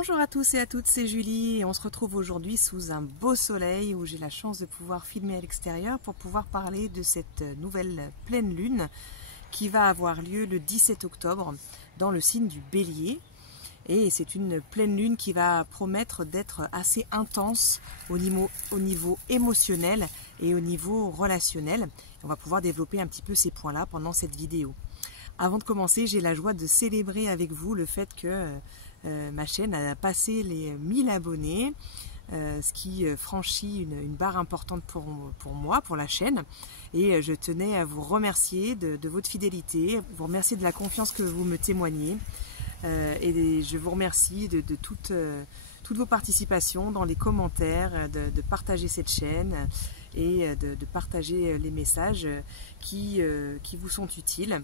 Bonjour à tous et à toutes, c'est Julie et on se retrouve aujourd'hui sous un beau soleil où j'ai la chance de pouvoir filmer à l'extérieur pour pouvoir parler de cette nouvelle pleine lune qui va avoir lieu le 17 octobre dans le signe du Bélier. Et c'est une pleine lune qui va promettre d'être assez intense au niveau émotionnel et au niveau relationnel. On va pouvoir développer un petit peu ces points-là pendant cette vidéo. Avant de commencer, j'ai la joie de célébrer avec vous le fait que ma chaîne a passé les 1000 abonnés, ce qui franchit une barre importante pour moi, pour la chaîne. Et je tenais à vous remercier de votre fidélité, vous remercier de la confiance que vous me témoignez. Et je vous remercie de toutes vos participations dans les commentaires, de partager cette chaîne et de partager les messages qui vous sont utiles.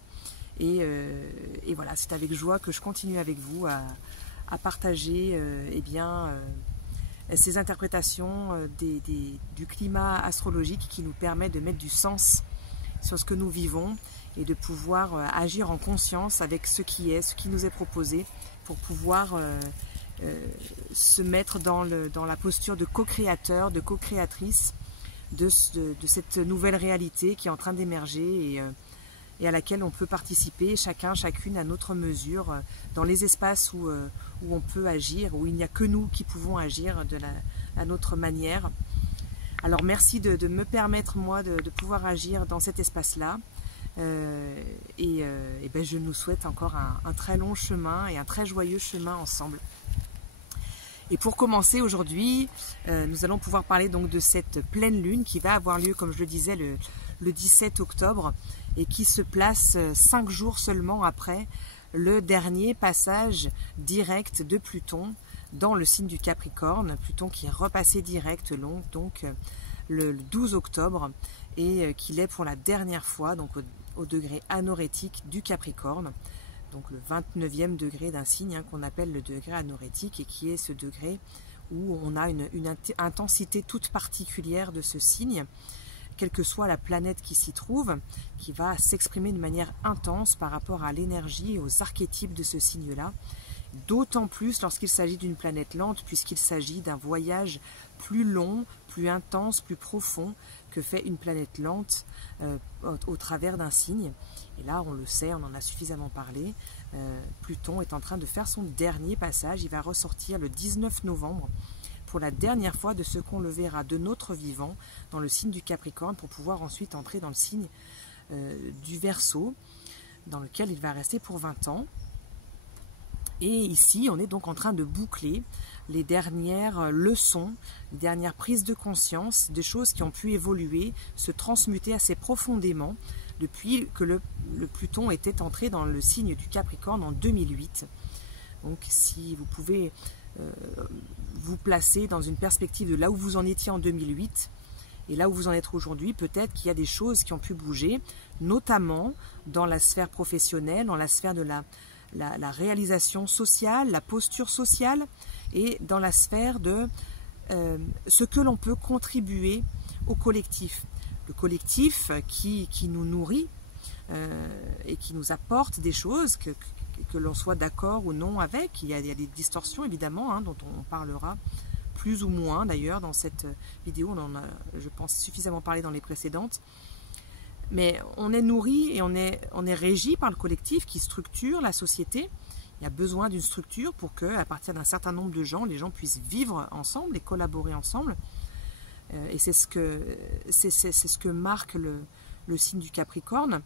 Et voilà, c'est avec joie que je continue avec vous à partager ces interprétations du climat astrologique qui nous permet de mettre du sens sur ce que nous vivons et de pouvoir agir en conscience avec ce qui nous est proposé pour pouvoir se mettre dans la posture de co-créateur, de co-créatrice de cette nouvelle réalité qui est en train d'émerger et à laquelle on peut participer chacune à notre mesure dans les espaces où on peut agir, où il n'y a que nous qui pouvons agir à notre manière. Alors merci de me permettre moi de pouvoir agir dans cet espace-là je nous souhaite encore un très long chemin et un très joyeux chemin ensemble. Et pour commencer aujourd'hui, nous allons pouvoir parler donc de cette pleine lune qui va avoir lieu, comme je le disais, le 17 octobre et qui se place 5 jours seulement après le dernier passage direct de Pluton dans le signe du Capricorne. Pluton qui est repassé direct donc le 12 octobre et qu'il est pour la dernière fois donc au degré anorétique du Capricorne. Donc le 29e degré d'un signe qu'on appelle le degré anorétique et qui est ce degré où on a une intensité toute particulière de ce signe, quelle que soit la planète qui s'y trouve, qui va s'exprimer de manière intense par rapport à l'énergie et aux archétypes de ce signe-là. D'autant plus lorsqu'il s'agit d'une planète lente, puisqu'il s'agit d'un voyage plus long, plus intense, plus profond que fait une planète lente au travers d'un signe. Et là, on le sait, on en a suffisamment parlé, Pluton est en train de faire son dernier passage. Il va ressortir le 19 novembre pour la dernière fois de ce qu'on le verra de notre vivant dans le signe du Capricorne pour pouvoir ensuite entrer dans le signe du Verseau, dans lequel il va rester pour 20 ans. Et ici, on est donc en train de boucler les dernières leçons, les dernières prises de conscience, des choses qui ont pu évoluer, se transmuter assez profondément depuis que le Pluton était entré dans le signe du Capricorne en 2008. Donc si vous pouvez vous placer dans une perspective de là où vous en étiez en 2008 et là où vous en êtes aujourd'hui, peut-être qu'il y a des choses qui ont pu bouger, notamment dans la sphère professionnelle, dans la sphère de la réalisation sociale, la posture sociale et dans la sphère de ce que l'on peut contribuer au collectif. Le collectif qui nous nourrit et qui nous apporte des choses que l'on soit d'accord ou non avec. Il y a des distorsions évidemment dont on parlera plus ou moins d'ailleurs dans cette vidéo. On en a, je pense, suffisamment parlé dans les précédentes. Mais on est nourri et on est régi par le collectif qui structure la société. Il y a besoin d'une structure pour que, à partir d'un certain nombre de gens, les gens puissent vivre ensemble et collaborer ensemble. Et c'est ce que marque le signe du Capricorne.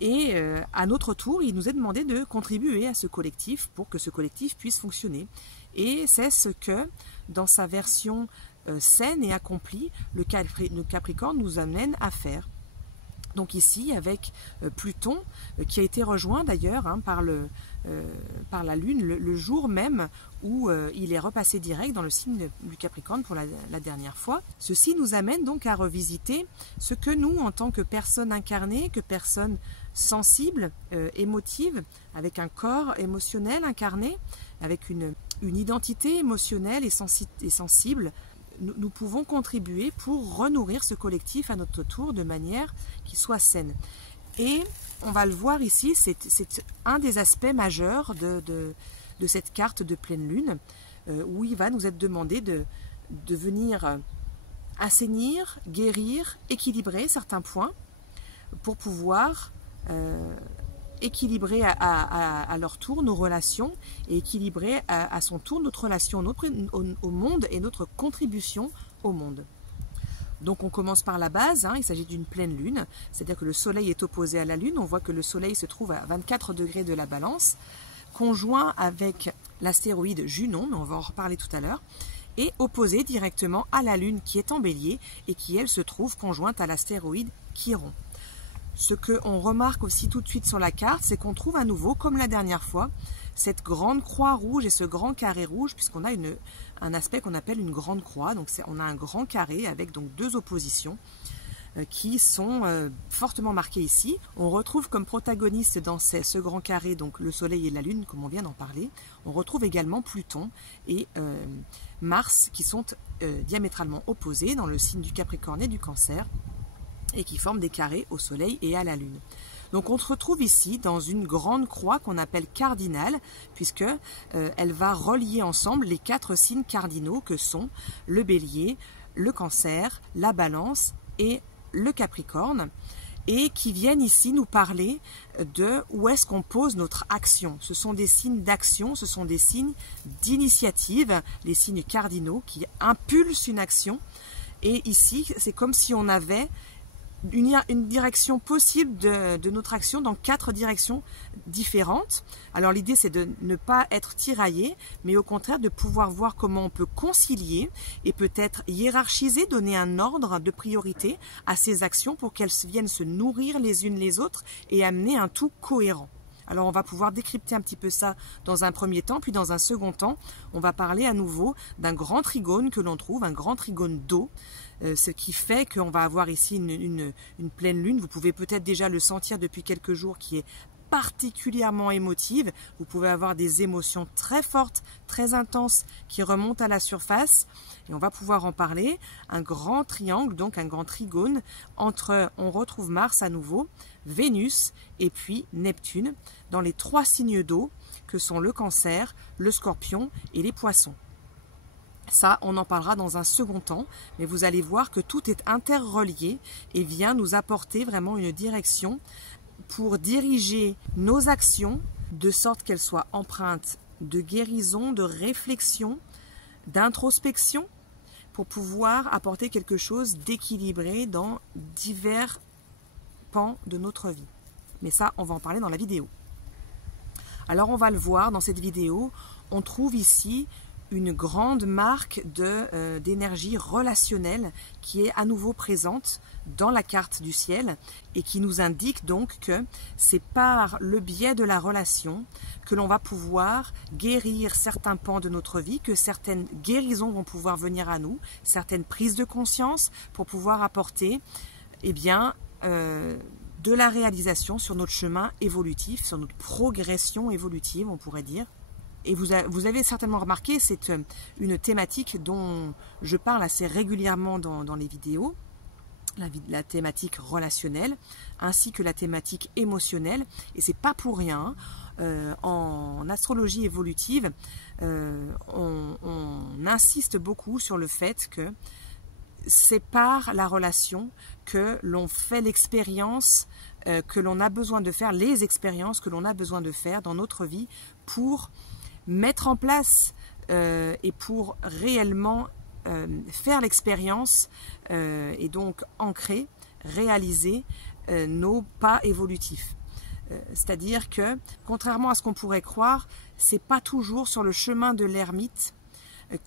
Et à notre tour, il nous est demandé de contribuer à ce collectif pour que ce collectif puisse fonctionner. Et c'est ce que, dans sa version saine et accomplie, le Capricorne nous amène à faire. Donc ici, avec Pluton, qui a été rejoint d'ailleurs par la Lune le jour même où il est repassé direct dans le signe du Capricorne pour la dernière fois. Ceci nous amène donc à revisiter ce que nous, en tant que personnes incarnées, que personnes sensibles, émotives, avec un corps émotionnel incarné, avec une identité émotionnelle et sensible, nous pouvons contribuer pour renourrir ce collectif à notre tour de manière qui soit saine. Et on va le voir ici, c'est un des aspects majeurs de cette carte de pleine lune, où il va nous être demandé de venir assainir, guérir, équilibrer certains points pour pouvoir équilibrer à leur tour nos relations et équilibrer à son tour notre relation au monde et notre contribution au monde. Donc on commence par la base, il s'agit d'une pleine lune, c'est-à-dire que le soleil est opposé à la lune, on voit que le soleil se trouve à 24 degrés de la balance, conjoint avec l'astéroïde Junon, mais on va en reparler tout à l'heure, et opposé directement à la lune qui est en bélier et qui elle se trouve conjointe à l'astéroïde Chiron. Ce qu'on remarque aussi tout de suite sur la carte, c'est qu'on trouve à nouveau, comme la dernière fois, cette grande croix rouge et ce grand carré rouge, puisqu'on a un aspect qu'on appelle une grande croix. Donc on a un grand carré avec donc deux oppositions qui sont fortement marquées ici. On retrouve comme protagoniste dans ce grand carré donc le soleil et la lune, comme on vient d'en parler. On retrouve également Pluton et Mars qui sont diamétralement opposés dans le signe du Capricorne et du Cancer, et qui forment des carrés au soleil et à la lune. Donc on se retrouve ici dans une grande croix qu'on appelle cardinale, puisque elle va relier ensemble les 4 signes cardinaux que sont le bélier, le cancer, la balance et le capricorne, et qui viennent ici nous parler de où est-ce qu'on pose notre action. Ce sont des signes d'action, ce sont des signes d'initiative, les signes cardinaux qui impulsent une action. Et ici, c'est comme si on avait une direction possible de notre action dans 4 directions différentes. Alors l'idée c'est de ne pas être tiraillé, mais au contraire de pouvoir voir comment on peut concilier et peut-être hiérarchiser, donner un ordre de priorité à ces actions pour qu'elles viennent se nourrir les unes les autres et amener un tout cohérent. Alors on va pouvoir décrypter un petit peu ça dans un premier temps, puis dans un second temps, on va parler à nouveau d'un grand trigone que l'on trouve, un grand trigone d'eau, ce qui fait qu'on va avoir ici une pleine lune. Vous pouvez peut-être déjà le sentir depuis quelques jours, qui est particulièrement émotive. Vous pouvez avoir des émotions très fortes, très intenses, qui remontent à la surface. Et on va pouvoir en parler. Un grand triangle, donc un grand trigone, on retrouve Mars à nouveau, Vénus et puis Neptune, dans les 3 signes d'eau que sont le Cancer, le Scorpion et les Poissons. Ça, on en parlera dans un second temps, mais vous allez voir que tout est interrelié et vient nous apporter vraiment une direction pour diriger nos actions de sorte qu'elles soient empreintes de guérison, de réflexion, d'introspection, pour pouvoir apporter quelque chose d'équilibré dans divers pans de notre vie. Mais ça, on va en parler dans la vidéo. Alors on va le voir dans cette vidéo, on trouve ici une grande marque d'énergie relationnelle qui est à nouveau présente dans la carte du ciel et qui nous indique donc que c'est par le biais de la relation que l'on va pouvoir guérir certains pans de notre vie, que certaines guérisons vont pouvoir venir à nous, certaines prises de conscience pour pouvoir apporter de la réalisation sur notre chemin évolutif, sur notre progression évolutive, on pourrait dire. Et vous avez certainement remarqué, c'est une thématique dont je parle assez régulièrement dans les vidéos, la thématique relationnelle, ainsi que la thématique émotionnelle. Et c'est pas pour rien, en astrologie évolutive, on insiste beaucoup sur le fait que c'est par la relation que l'on fait l'expérience que l'on a besoin de faire, les expériences que l'on a besoin de faire dans notre vie pour mettre en place et pour réellement faire l'expérience et donc ancrer, réaliser nos pas évolutifs. C'est-à-dire que, contrairement à ce qu'on pourrait croire, c'est pas toujours sur le chemin de l'ermite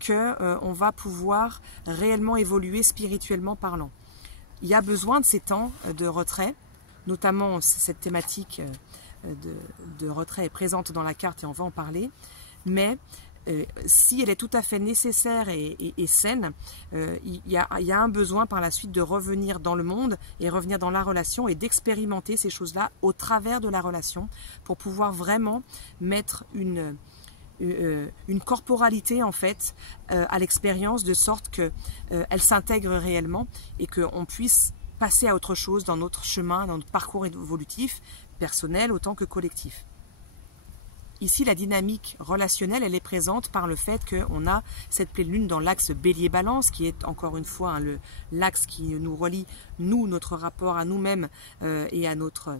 qu'on va pouvoir réellement évoluer spirituellement parlant. Il y a besoin de ces temps de retrait, notamment cette thématique de retrait est présente dans la carte et on va en parler, mais si elle est tout à fait nécessaire et saine, il y a un besoin par la suite de revenir dans le monde et revenir dans la relation et d'expérimenter ces choses-là au travers de la relation pour pouvoir vraiment mettre une corporalité en fait à l'expérience de sorte qu'elle s'intègre réellement et qu'on puisse passer à autre chose dans notre chemin, dans notre parcours évolutif, personnel autant que collectif. ici la dynamique relationnelle, elle est présente par le fait qu'on a cette pleine lune dans l'axe Bélier-Balance, qui est encore une fois l'axe qui nous relie, nous, notre rapport à nous-mêmes et à notre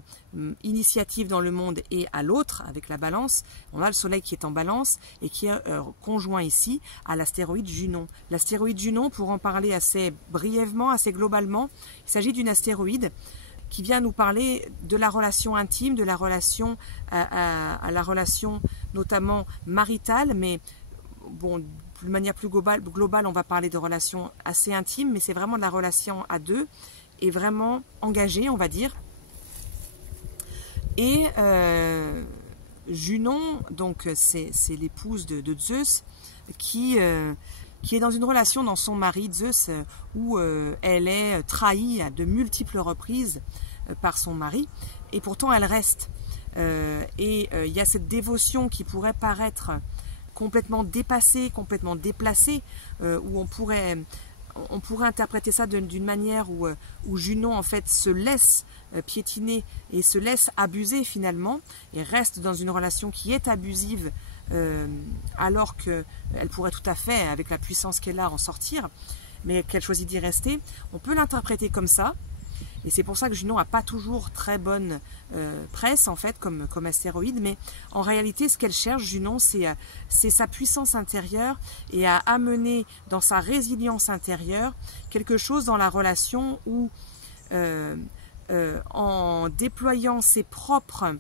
initiative dans le monde et à l'autre, avec la Balance. On a le Soleil qui est en Balance et qui est conjoint ici à l'astéroïde Junon. L'astéroïde Junon, pour en parler assez brièvement, assez globalement, il s'agit d'une astéroïde qui vient nous parler de la relation intime, de la relation à la relation notamment maritale, mais bon, de manière plus globale, on va parler de relations assez intimes, mais c'est vraiment de la relation à deux et vraiment engagée, on va dire. Et Junon, donc c'est l'épouse de Zeus, qui est dans une relation dans son mari Zeus où elle est trahie à de multiples reprises par son mari et pourtant elle reste. Il y a cette dévotion qui pourrait paraître complètement dépassée, complètement déplacée, où on pourrait interpréter ça d'une manière où Junon en fait se laisse piétiner et se laisse abuser finalement et reste dans une relation qui est abusive alors qu'elle pourrait tout à fait, avec la puissance qu'elle a, en sortir, mais qu'elle choisit d'y rester. On peut l'interpréter comme ça, et c'est pour ça que Junon n'a pas toujours très bonne presse, en fait, comme astéroïde, mais en réalité, ce qu'elle cherche, Junon, c'est sa puissance intérieure et à amener dans sa résilience intérieure quelque chose dans la relation où, en déployant ses propres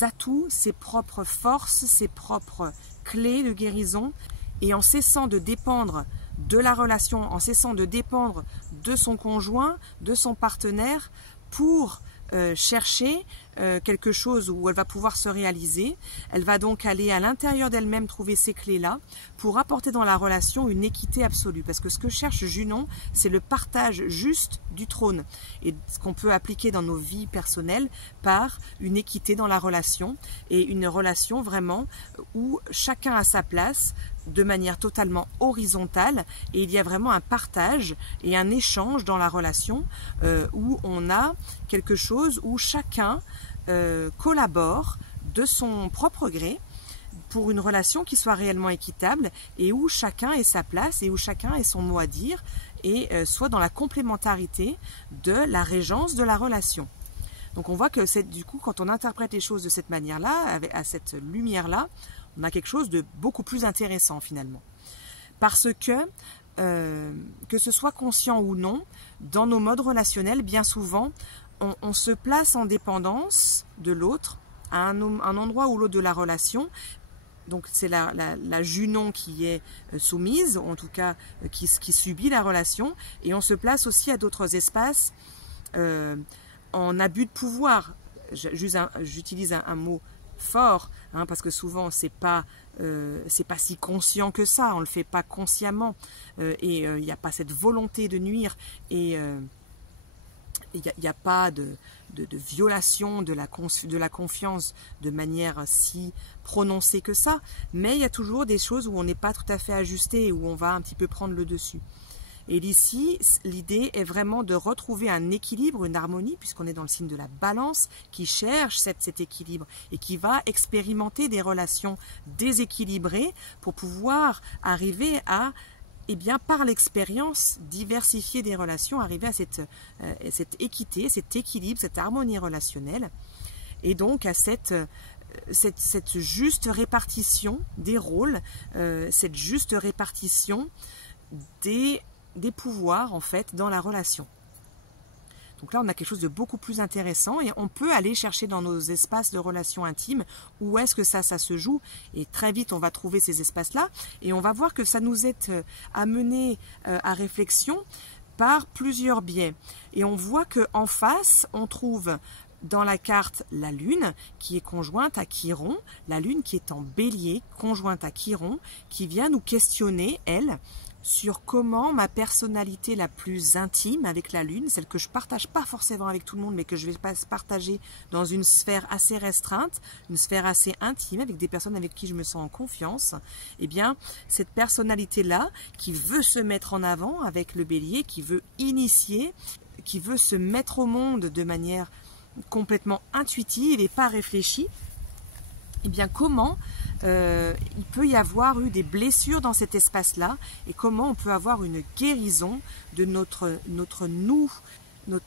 atouts, ses propres forces, ses propres clés de guérison, et en cessant de dépendre de la relation, en cessant de dépendre de son conjoint, de son partenaire, pour chercher quelque chose où elle va pouvoir se réaliser. Elle va donc aller à l'intérieur d'elle-même trouver ces clés-là pour apporter dans la relation une équité absolue. Parce que ce que cherche Junon, c'est le partage juste du trône. Et ce qu'on peut appliquer dans nos vies personnelles par une équité dans la relation. Et une relation vraiment où chacun a sa place, de manière totalement horizontale, et il y a vraiment un partage et un échange dans la relation où on a quelque chose où chacun collabore de son propre gré pour une relation qui soit réellement équitable et où chacun ait sa place et où chacun ait son mot à dire et soit dans la complémentarité de la régence de la relation. Donc on voit que c'est du coup, quand on interprète les choses de cette manière-là, à cette lumière-là, on a quelque chose de beaucoup plus intéressant finalement. Parce que ce soit conscient ou non, dans nos modes relationnels, bien souvent, on se place en dépendance de l'autre, à un endroit ou l'autre de la relation. Donc c'est la Junon qui est soumise, en tout cas qui subit la relation, et on se place aussi à d'autres espaces en abus de pouvoir. J'utilise un mot fort, hein, parce que souvent c'est pas si conscient que ça, on le fait pas consciemment, et il n'y a pas cette volonté de nuire, et il n'y a pas de violation de la confiance de manière si prononcée que ça, mais il y a toujours des choses où on n'est pas tout à fait ajusté, où on va un petit peu prendre le dessus. Et ici, l'idée est vraiment de retrouver un équilibre, une harmonie, puisqu'on est dans le signe de la Balance, qui cherche cet équilibre et qui va expérimenter des relations déséquilibrées pour pouvoir arriver à, eh bien, par l'expérience, diversifier des relations, arriver à cette équité, cet équilibre, cette harmonie relationnelle, et donc à cette juste répartition des rôles, cette juste répartition des pouvoirs en fait dans la relation. Donc là on a quelque chose de beaucoup plus intéressant et on peut aller chercher dans nos espaces de relations intimes où est-ce que ça se joue, et très vite on va trouver ces espaces-là et on va voir que ça nous est amené à réflexion par plusieurs biais. Et on voit qu'en face on trouve dans la carte la Lune qui est conjointe à Chiron, la Lune qui est en Bélier, conjointe à Chiron, qui vient nous questionner, elle, sur comment ma personnalité la plus intime avec la Lune, celle que je partage pas forcément avec tout le monde, mais que je vais partager dans une sphère assez restreinte, une sphère assez intime, avec des personnes avec qui je me sens en confiance, eh bien, cette personnalité-là, qui veut se mettre en avant avec le Bélier, qui veut initier, qui veut se mettre au monde de manière complètement intuitive et pas réfléchie, eh bien comment il peut y avoir eu des blessures dans cet espace-là et comment on peut avoir une guérison de notre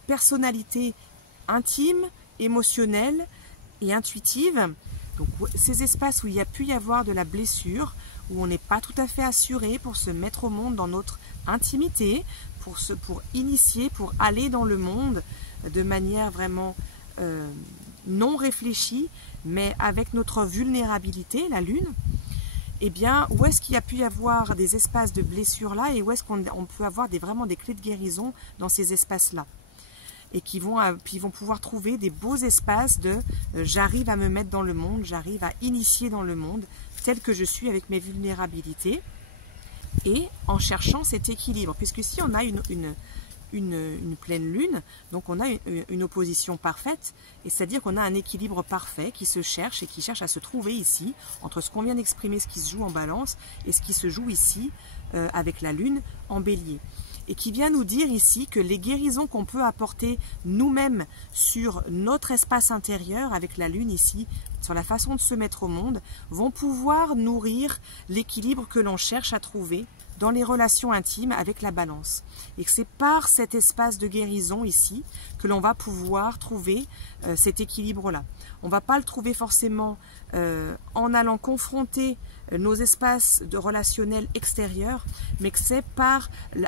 personnalité intime, émotionnelle et intuitive. Donc ces espaces où il y a pu y avoir de la blessure, où on n'est pas tout à fait assuré pour se mettre au monde dans notre intimité, pour initier, pour aller dans le monde de manière vraiment non réfléchie, mais avec notre vulnérabilité, la lune, eh bien, où est-ce qu'il y a pu y avoir des espaces de blessure là et où est-ce qu'on peut avoir vraiment des clés de guérison dans ces espaces-là et qui vont pouvoir trouver des beaux espaces de j'arrive à me mettre dans le monde, j'arrive à initier dans le monde tel que je suis avec mes vulnérabilités et en cherchant cet équilibre. Puisque si on a une pleine lune, donc on a une opposition parfaite, et c'est-à-dire qu'on a un équilibre parfait qui se cherche et qui cherche à se trouver ici, entre ce qu'on vient d'exprimer, ce qui se joue en balance, et ce qui se joue ici avec la lune en bélier. Et qui vient nous dire ici que les guérisons qu'on peut apporter nous-mêmes sur notre espace intérieur, avec la lune ici, sur la façon de se mettre au monde, vont pouvoir nourrir l'équilibre que l'on cherche à trouver dans les relations intimes avec la balance. Et que c'est par cet espace de guérison ici que l'on va pouvoir trouver cet équilibre-là. On ne va pas le trouver forcément en allant confronter nos espaces de relationnels extérieurs, mais que c'est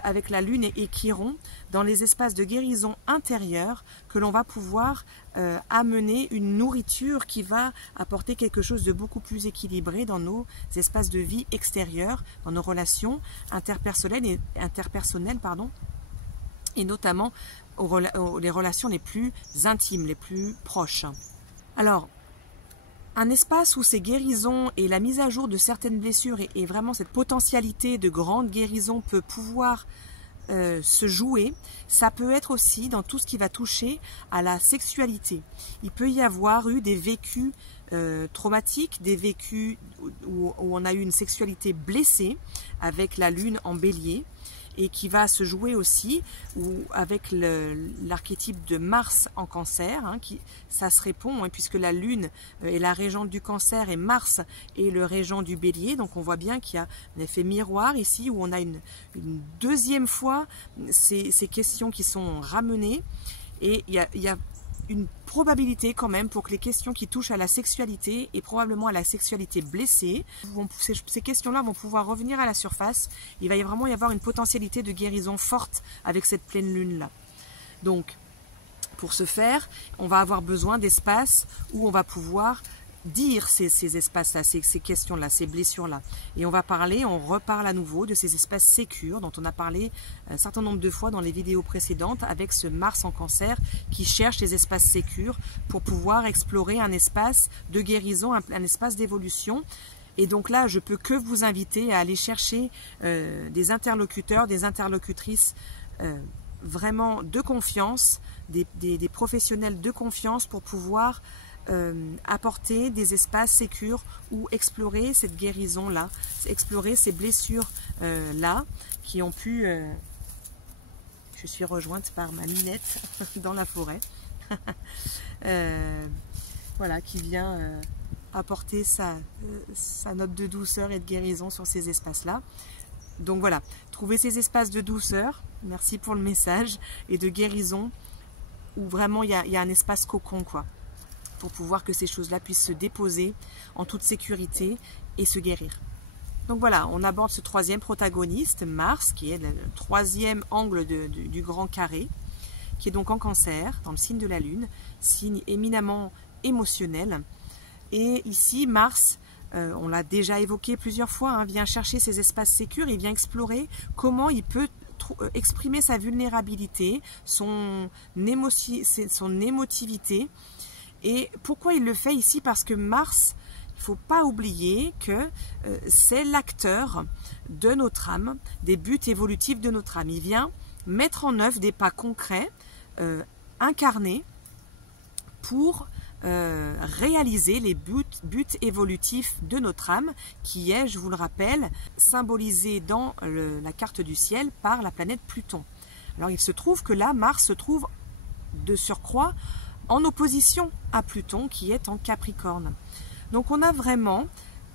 avec la lune et Chiron, dans les espaces de guérison intérieure, que l'on va pouvoir amener une nourriture qui va apporter quelque chose de beaucoup plus équilibré dans nos espaces de vie extérieurs, dans nos relations interpersonnelles et notamment les relations les plus intimes, les plus proches. Alors, un espace où ces guérisons et la mise à jour de certaines blessures et vraiment cette potentialité de grande guérison peut pouvoir se jouer, ça peut être aussi dans tout ce qui va toucher à la sexualité. Il peut y avoir eu des vécus traumatiques, des vécus où on a eu une sexualité blessée avec la lune en bélier, et qui va se jouer aussi avec l'archétype de Mars en cancer, ça se répond, puisque la lune est la régente du cancer et Mars est le régent du bélier, donc on voit bien qu'il y a un effet miroir ici, où on a une deuxième fois ces questions qui sont ramenées, et il y a une probabilité quand même pour que les questions qui touchent à la sexualité et probablement à la sexualité blessée, ces questions-là vont pouvoir revenir à la surface. Il va vraiment y avoir une potentialité de guérison forte avec cette pleine lune-là. Donc, pour ce faire, on va avoir besoin d'espaces où on va pouvoir dire ces espaces-là, ces questions-là, ces blessures-là. Et on reparle à nouveau de ces espaces sécures dont on a parlé un certain nombre de fois dans les vidéos précédentes avec ce Mars en cancer qui cherche les espaces sécures pour pouvoir explorer un espace de guérison, un espace d'évolution. Et donc là, je peux que vous inviter à aller chercher des interlocuteurs, des interlocutrices vraiment de confiance, des professionnels de confiance pour pouvoir apporter des espaces sécures ou explorer cette guérison-là, explorer ces blessures-là qui ont pu... Je suis rejointe par ma minette dans la forêt, voilà, qui vient apporter sa note de douceur et de guérison sur ces espaces-là. Donc voilà, trouver ces espaces de douceur, merci pour le message, et de guérison, où vraiment il y a un espace cocon, quoi, pour pouvoir que ces choses-là puissent se déposer en toute sécurité et se guérir. Donc voilà, on aborde ce troisième protagoniste, Mars, qui est le troisième angle du grand carré, qui est donc en cancer, dans le signe de la lune, signe éminemment émotionnel. Et ici, Mars, on l'a déjà évoqué plusieurs fois, vient chercher ces espaces sécures et vient explorer comment il peut exprimer sa vulnérabilité, son émotivité. Et pourquoi il le fait ici? Parce que Mars, il ne faut pas oublier que c'est l'acteur de notre âme, des buts évolutifs de notre âme. Il vient mettre en œuvre des pas concrets, incarnés, pour réaliser les buts évolutifs de notre âme, qui est, je vous le rappelle, symbolisé dans la carte du ciel par la planète Pluton. Alors il se trouve que là, Mars se trouve de surcroît en opposition à Pluton qui est en Capricorne. Donc on a vraiment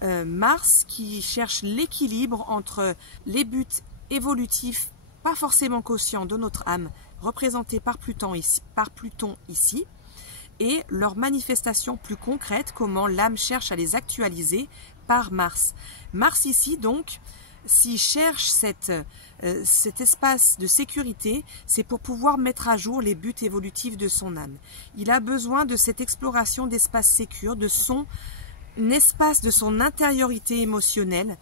Mars qui cherche l'équilibre entre les buts évolutifs, pas forcément conscients de notre âme, représentés par Pluton ici, et leurs manifestations plus concrètes, comment l'âme cherche à les actualiser par Mars. Mars ici, donc, s'il cherche cet espace de sécurité, c'est pour pouvoir mettre à jour les buts évolutifs de son âme. Il a besoin de cette exploration d'espace sécure, de son espace, de son intériorité émotionnelle,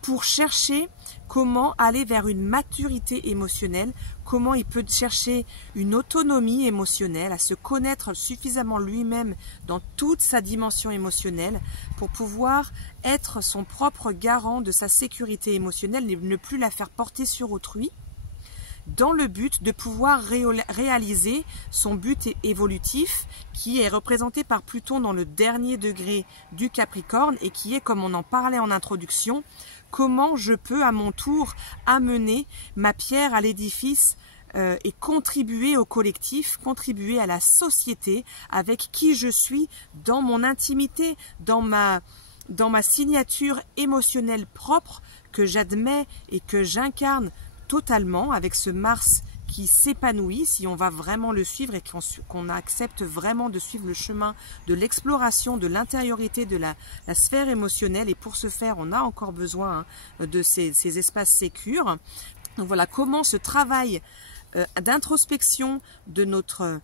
pour chercher comment aller vers une maturité émotionnelle, comment il peut chercher une autonomie émotionnelle, à se connaître suffisamment lui-même dans toute sa dimension émotionnelle pour pouvoir être son propre garant de sa sécurité émotionnelle et ne plus la faire porter sur autrui, dans le but de pouvoir réaliser son but évolutif qui est représenté par Pluton dans le dernier degré du Capricorne et qui est, comme on en parlait en introduction, comment je peux à mon tour amener ma pierre à l'édifice et contribuer au collectif, contribuer à la société avec qui je suis dans mon intimité, dans ma signature émotionnelle propre que j'admets et que j'incarne totalement avec ce Mars qui s'épanouit si on va vraiment le suivre et qu'on accepte vraiment de suivre le chemin de l'exploration de l'intériorité de la sphère émotionnelle. Et pour ce faire, on a encore besoin de ces espaces sécures. Donc voilà comment ce travail d'introspection de notre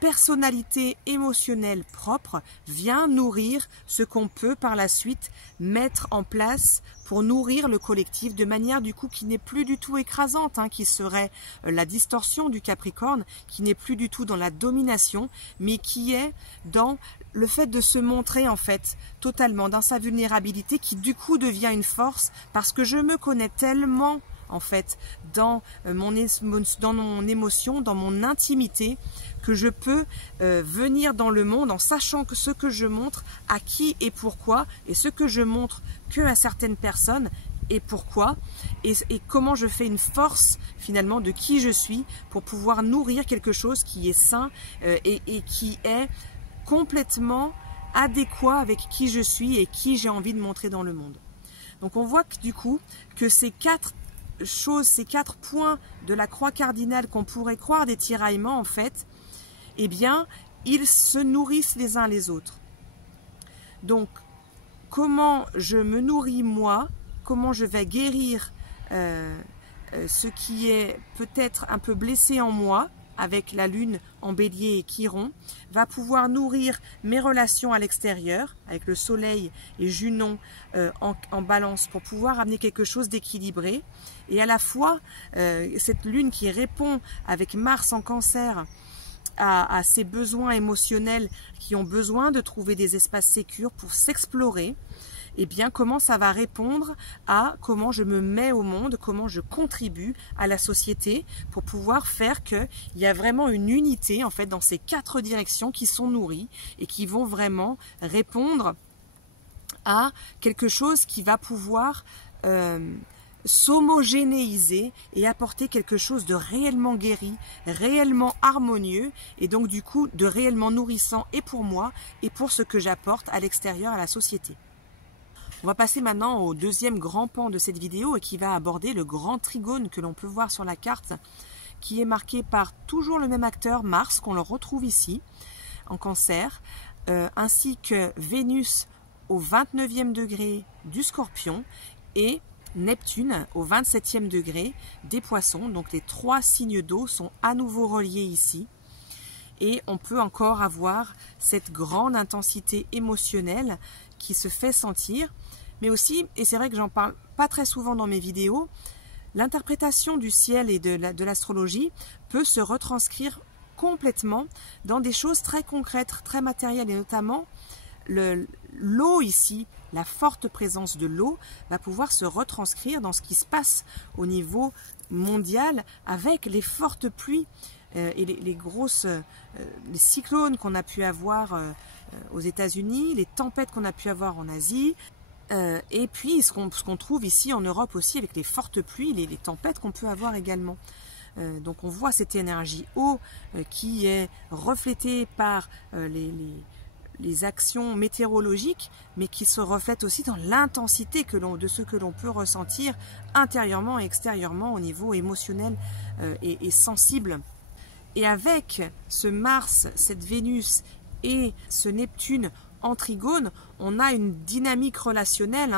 personnalité émotionnelle propre vient nourrir ce qu'on peut par la suite mettre en place pour nourrir le collectif de manière du coup qui n'est plus du tout écrasante, qui serait la distorsion du Capricorne, qui n'est plus du tout dans la domination, mais qui est dans le fait de se montrer en fait totalement dans sa vulnérabilité qui du coup devient une force parce que je me connais tellement en fait dans mon émotion, dans mon intimité, que je peux venir dans le monde en sachant que ce que je montre à qui et pourquoi, et ce que je montre que à certaines personnes et pourquoi, et comment je fais une force finalement de qui je suis pour pouvoir nourrir quelque chose qui est sain et qui est complètement adéquat avec qui je suis et qui j'ai envie de montrer dans le monde. Donc on voit que du coup que ces quatre points de la croix cardinale qu'on pourrait croire des tiraillements en fait, eh bien, ils se nourrissent les uns les autres. Donc, comment je me nourris moi, comment je vais guérir ce qui est peut-être un peu blessé en moi, avec la lune en bélier et Chiron, va pouvoir nourrir mes relations à l'extérieur, avec le soleil et Junon en balance, pour pouvoir amener quelque chose d'équilibré. Et à la fois, cette lune qui répond avec Mars en cancer, à ces besoins émotionnels qui ont besoin de trouver des espaces sécures pour s'explorer, eh bien comment ça va répondre à comment je me mets au monde, comment je contribue à la société pour pouvoir faire qu'il y a vraiment une unité en fait dans ces quatre directions qui sont nourries et qui vont vraiment répondre à quelque chose qui va pouvoir s'homogénéiser et apporter quelque chose de réellement guéri, réellement harmonieux et donc du coup de réellement nourrissant et pour moi et pour ce que j'apporte à l'extérieur à la société. On va passer maintenant au deuxième grand pan de cette vidéo et qui va aborder le grand trigone que l'on peut voir sur la carte qui est marqué par toujours le même acteur, Mars, qu'on le retrouve ici en cancer, ainsi que Vénus au 29e degré du Scorpion et Neptune au 27e degré des Poissons. Donc les trois signes d'eau sont à nouveau reliés ici. Et on peut encore avoir cette grande intensité émotionnelle qui se fait sentir. Mais aussi, et c'est vrai que j'en parle pas très souvent dans mes vidéos, l'interprétation du ciel et de l'astrologie peut se retranscrire complètement dans des choses très concrètes, très matérielles, et notamment l'eau ici, la forte présence de l'eau va pouvoir se retranscrire dans ce qui se passe au niveau mondial avec les fortes pluies et les grosses les cyclones qu'on a pu avoir aux États-Unis, les tempêtes qu'on a pu avoir en Asie, et puis ce qu'on trouve ici en Europe aussi avec les fortes pluies, les tempêtes qu'on peut avoir également. Donc on voit cette énergie eau qui est reflétée par les actions météorologiques, mais qui se reflètent aussi dans l'intensité de ce que l'on peut ressentir intérieurement et extérieurement au niveau émotionnel et sensible. Et avec ce Mars, cette Vénus et ce Neptune en trigone, on a une dynamique relationnelle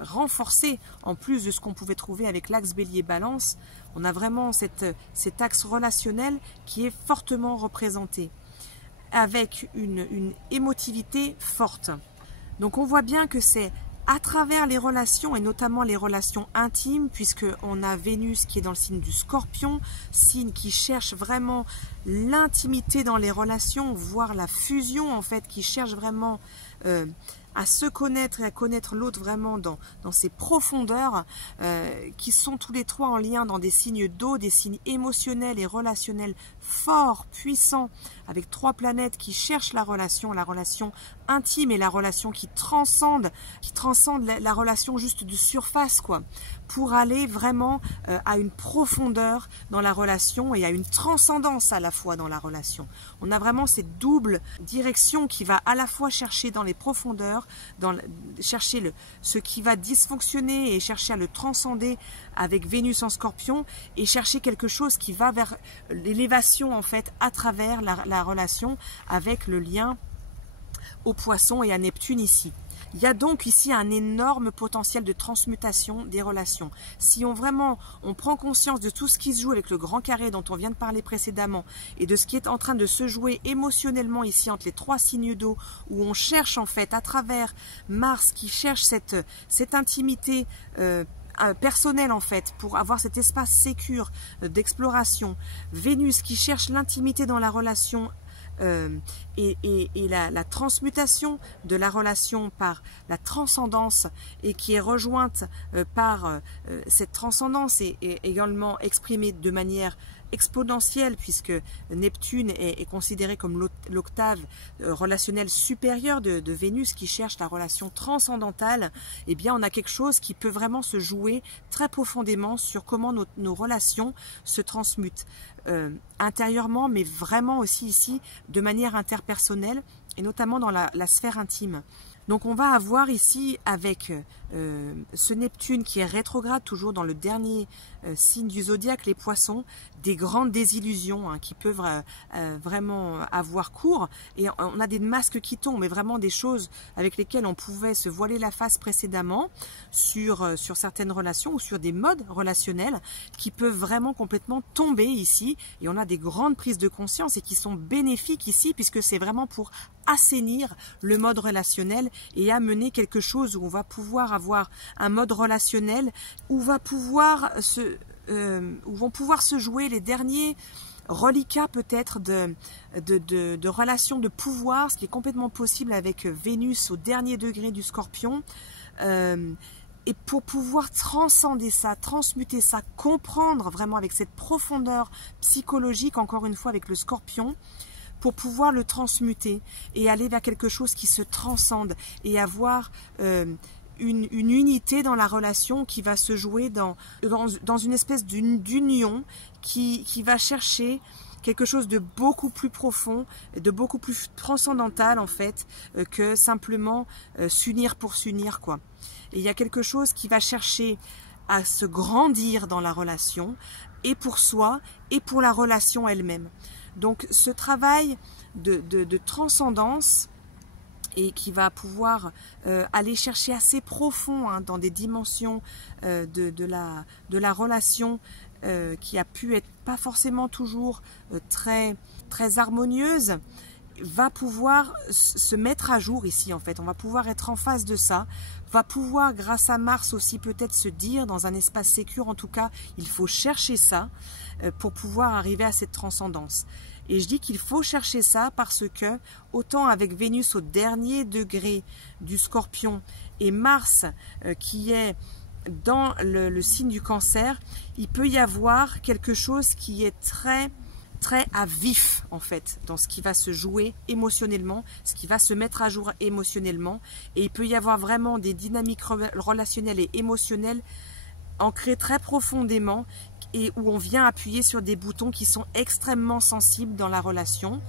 renforcée, en plus de ce qu'on pouvait trouver avec l'axe Bélier-Balance. On a vraiment cet axe relationnel qui est fortement représenté, avec une émotivité forte. Donc on voit bien que c'est à travers les relations, et notamment les relations intimes, puisqu'on a Vénus qui est dans le signe du Scorpion, signe qui cherche vraiment l'intimité dans les relations, voire la fusion en fait, qui cherche vraiment à se connaître et à connaître l'autre vraiment dans ses profondeurs, qui sont tous les trois en lien dans des signes d'eau, des signes émotionnels et relationnels forts, puissants, avec trois planètes qui cherchent la relation intime et la relation qui transcende la relation juste de surface, quoi, pour aller vraiment à une profondeur dans la relation et à une transcendance à la fois dans la relation. On a vraiment cette double direction qui va à la fois chercher dans les profondeurs, chercher ce qui va dysfonctionner et chercher à le transcender avec Vénus en Scorpion, et chercher quelque chose qui va vers l'élévation en fait à travers la relation avec le lien au Poisson et à Neptune ici. Il y a donc ici un énorme potentiel de transmutation des relations. Si on prend conscience de tout ce qui se joue avec le grand carré dont on vient de parler précédemment, et de ce qui est en train de se jouer émotionnellement ici entre les trois signes d'eau, où on cherche en fait à travers Mars qui cherche cette intimité personnelle en fait, pour avoir cet espace sécure d'exploration, Vénus qui cherche l'intimité dans la relation, et la transmutation de la relation par la transcendance, et qui est rejointe par cette transcendance et également exprimée de manière exponentielle, puisque Neptune est considéré comme l'octave relationnelle supérieure de Vénus qui cherche la relation transcendantale. Eh bien, on a quelque chose qui peut vraiment se jouer très profondément sur comment nos relations se transmutent intérieurement, mais vraiment aussi ici de manière interpersonnelle, et notamment dans la sphère intime. Donc on va avoir ici avec ce Neptune qui est rétrograde, toujours dans le dernier signe du zodiaque, les Poissons, des grandes désillusions qui peuvent vraiment avoir cours, et on a des masques qui tombent, mais vraiment des choses avec lesquelles on pouvait se voiler la face précédemment sur certaines relations ou sur des modes relationnels qui peuvent vraiment complètement tomber ici, et on a des grandes prises de conscience et qui sont bénéfiques ici, puisque c'est vraiment pour assainir le mode relationnel et amener quelque chose où on va pouvoir avoir un mode relationnel où vont pouvoir se jouer les derniers reliquats peut-être de relations de pouvoir, ce qui est complètement possible avec Vénus au dernier degré du Scorpion, et pour pouvoir transcender ça, transmuter ça, comprendre vraiment avec cette profondeur psychologique, encore une fois avec le Scorpion, pour pouvoir le transmuter et aller vers quelque chose qui se transcende et avoir une unité dans la relation qui va se jouer dans une espèce d'union qui va chercher quelque chose de beaucoup plus profond, de beaucoup plus transcendantal en fait, que simplement s'unir pour s'unir, quoi. Et il y a quelque chose qui va chercher à se grandir dans la relation, et pour soi et pour la relation elle-même. Donc ce travail de transcendance, et qui va pouvoir aller chercher assez profond dans des dimensions de la relation qui a pu être pas forcément toujours très harmonieuse, va pouvoir se mettre à jour ici en fait. On va pouvoir être en face de ça, va pouvoir grâce à Mars aussi peut-être se dire dans un espace sécure, en tout cas il faut chercher ça pour pouvoir arriver à cette transcendance. Et je dis qu'il faut chercher ça parce que autant avec Vénus au dernier degré du Scorpion et Mars qui est dans le signe du Cancer, il peut y avoir quelque chose qui est très à vif en fait dans ce qui va se jouer émotionnellement, ce qui va se mettre à jour émotionnellement, et il peut y avoir vraiment des dynamiques relationnelles et émotionnelles ancrées très profondément, et où on vient appuyer sur des boutons qui sont extrêmement sensibles dans la relation,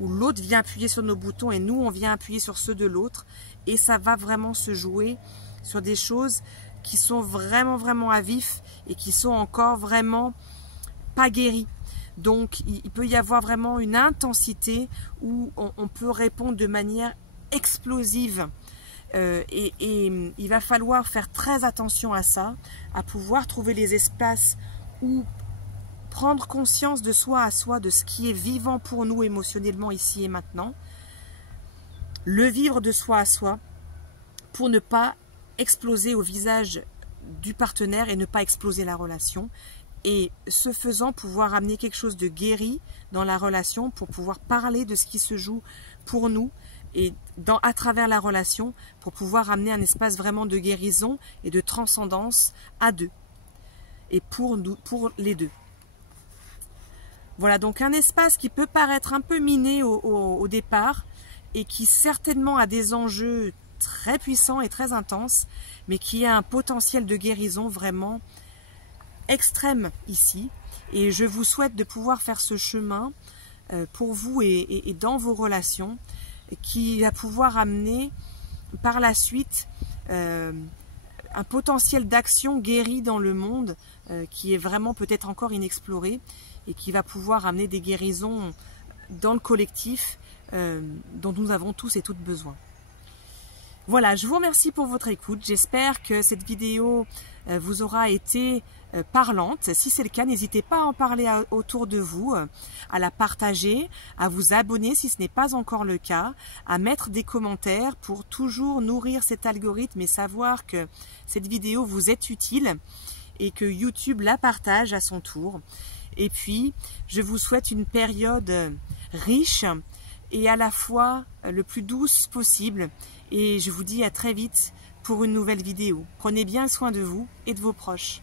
où l'autre vient appuyer sur nos boutons et nous, on vient appuyer sur ceux de l'autre. Et ça va vraiment se jouer sur des choses qui sont vraiment à vif et qui sont encore vraiment pas guéries. Donc, il peut y avoir vraiment une intensité où on peut répondre de manière explosive. Et il va falloir faire très attention à ça, à pouvoir trouver les espaces où prendre conscience de soi à soi, de ce qui est vivant pour nous émotionnellement ici et maintenant. Le vivre de soi à soi pour ne pas exploser au visage du partenaire et ne pas exploser la relation. Et ce faisant, pouvoir amener quelque chose de guéri dans la relation pour pouvoir parler de ce qui se joue pour nous et à travers la relation pour pouvoir amener un espace vraiment de guérison et de transcendance à deux et pour nous, pour les deux. Voilà donc un espace qui peut paraître un peu miné au départ et qui certainement a des enjeux très puissants et très intenses, mais qui a un potentiel de guérison vraiment extrême ici. Et je vous souhaite de pouvoir faire ce chemin pour vous et dans vos relations, qui va pouvoir amener par la suite un potentiel d'action guérie dans le monde qui est vraiment peut-être encore inexploré et qui va pouvoir amener des guérisons dans le collectif dont nous avons tous et toutes besoin. Voilà, je vous remercie pour votre écoute. J'espère que cette vidéo vous aura été parlante. Si c'est le cas, n'hésitez pas à en parler autour de vous, à la partager, à vous abonner si ce n'est pas encore le cas, à mettre des commentaires pour toujours nourrir cet algorithme et savoir que cette vidéo vous est utile et que YouTube la partage à son tour. Et puis, je vous souhaite une période riche et à la fois le plus douce possible. Et je vous dis à très vite pour une nouvelle vidéo. Prenez bien soin de vous et de vos proches.